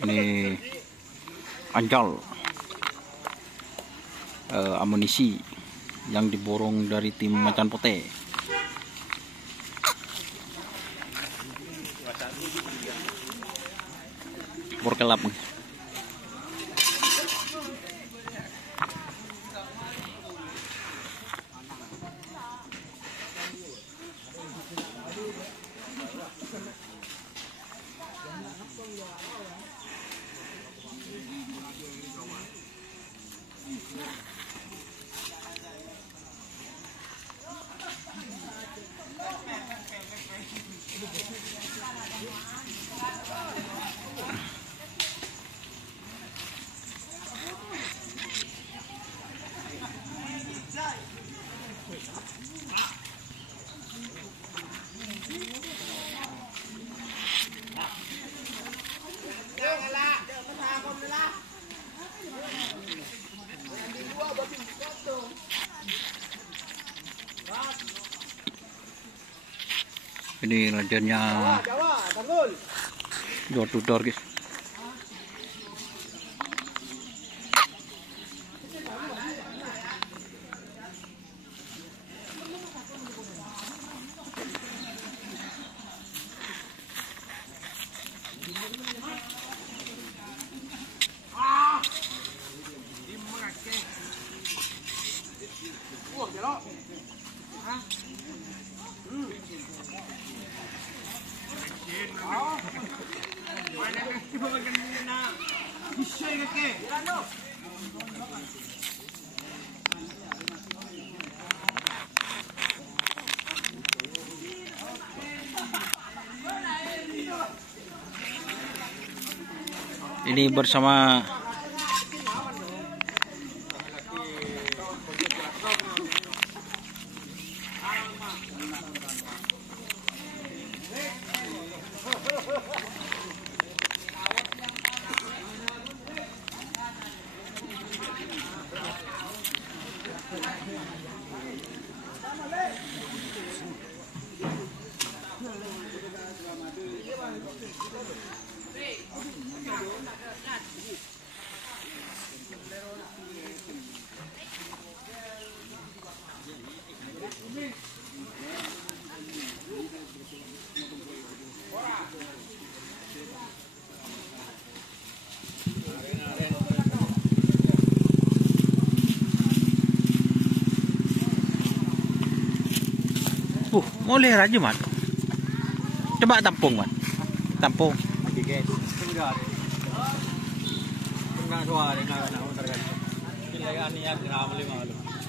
Ini anjal amunisi yang diborong dari tim Macan Putih. Borkelap. Ini rajanya door to door, guys. Ini bersama boleh aja, Mat. Coba tampung, Mat. Tampung. Enggak suara, enggak tergantung. Ini ani yang 5